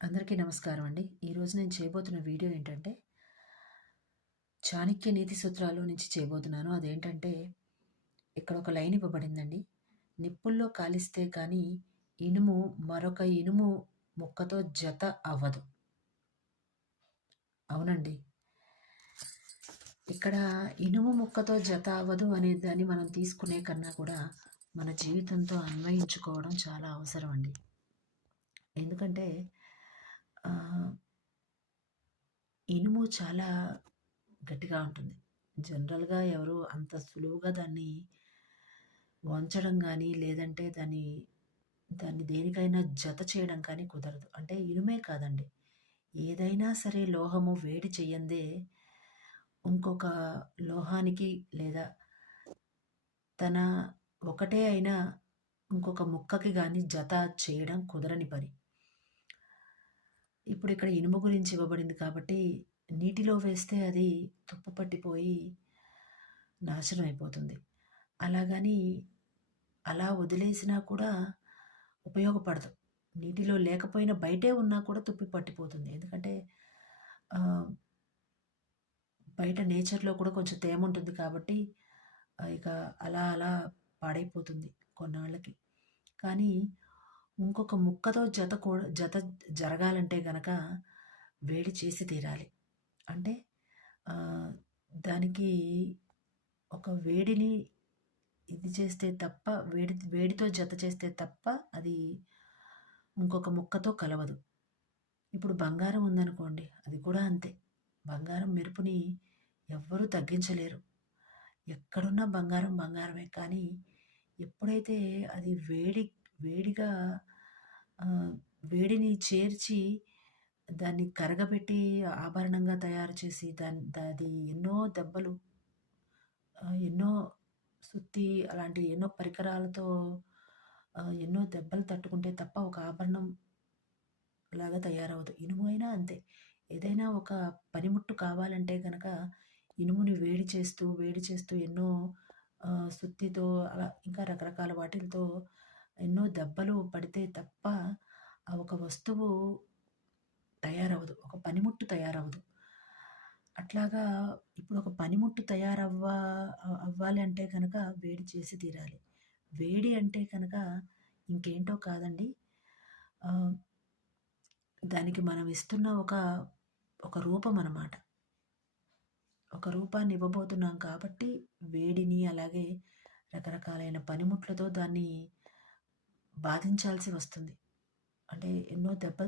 అందరికీ నమస్కారం అండి. ఈరోజు నేను చేయబోతున్న వీడియో ఏంటంటే, చాణక్య నీతి సూత్రాలు నుంచి చేయబోతున్నాను. అదేంటంటే, ఇక్కడ ఒక లైన్ ఇవ్వబడిందండి. నిప్పుల్లో కాలిస్తే కానీ ఇనుము మరొక ఇనుము ముక్కతో జత అవ్వదు. అవునండి. ఇక్కడ ఇనుము ముక్కతో జత అవ్వదు అనే దాన్ని మనం తీసుకునే కన్నా కూడా మన జీవితంతో అన్వయించుకోవడం చాలా అవసరం అండి. ఎందుకంటే ఇనుము చాలా గట్టిగా ఉంటుంది. జనరల్‌గా ఎవరు అంత సులువుగా దాన్ని వంచడం గానీ, లేదంటే దాన్ని దేనికైనా జత చేయడం కానీ కుదరదు. అంటే ఇనుమే కాదండి. ఏదైనా సరే లోహము వేడి చెయ్యందే ఇంకొక లోహానికి లేదా తన ఒకటే అయినా ఇంకొక ముక్కకి గానీ జత చేయడం కుదరని పని. ఇప్పుడిక్కడ ఇనుము గురించి ఇవ్వబడింది కాబట్టి, నీటిలో వేస్తే అది తుప్పు పట్టిపోయి నాశనం అయిపోతుంది. అలాగని అలా వదిలేసినా కూడా ఉపయోగపడదు. నీటిలో లేకపోయినా బయటే ఉన్నా కూడా తుప్పి పట్టిపోతుంది. ఎందుకంటే ఆహ్, బయట నేచర్‌లో కూడా కొంచెం తేమ ఉంటుంది కాబట్టి ఇక అలా అలా పాడైపోతుంది కొన్నాళ్ళకి. కానీ ఇంకొక ముక్కతో జత జరగాలంటే గనక వేడి చేసి తీరాలి. అంటే ఆహ్, దానికి ఒక వేడిని ఇది చేస్తే తప్ప వేడితో జత చేస్తే తప్ప అది ఇంకొక ముక్కతో కలవదు. ఇప్పుడు బంగారం ఉందనుకోండి, అది కూడా అంతే. బంగారం మెరుపుని ఎవ్వరూ తగ్గించలేరు. ఎక్కడున్నా బంగారం బంగారమే. కానీ ఎప్పుడైతే అది వేడిగా ఆహ్, వేడిని చేర్చి దాన్ని కరగబెట్టి ఆభరణంగా తయారు చేసి అది ఎన్నో దెబ్బలు ఎన్నో సుత్తి అలాంటి ఎన్నో పరికరాలతో ఎన్నో దెబ్బలు తట్టుకుంటే తప్ప ఒక ఆభరణం లాగా తయారవ్వదు. ఇనుము అయినా అంతే. ఏదైనా ఒక పనిముట్టు కావాలంటే గనక ఇనుముని వేడి చేస్తూ ఎన్నో సుత్తితో అలా ఇంకా రకరకాల వాటిలతో ఎన్నో దెబ్బలు పడితే తప్ప ఆ ఒక వస్తువు తయారవ్వదు. ఒక పనిముట్టు తయారవ్వదు. అట్లాగా ఇప్పుడు ఒక పనిముట్టు అవ్వాలి అంటే గనక వేడి చేసి తీరాలి. వేడి అంటే కనుక ఇంకేంటో కాదండి. ఆహ్, దానికి మనం ఇస్తున్న ఒక రూపం అన్నమాట. ఒక రూపాన్ని ఇవ్వబోతున్నాం కాబట్టి వేడిని అలాగే రకరకాలైన పనిముట్లతో దాన్ని బాధించాల్సి వస్తుంది. అంటే ఎన్నో దెబ్బలు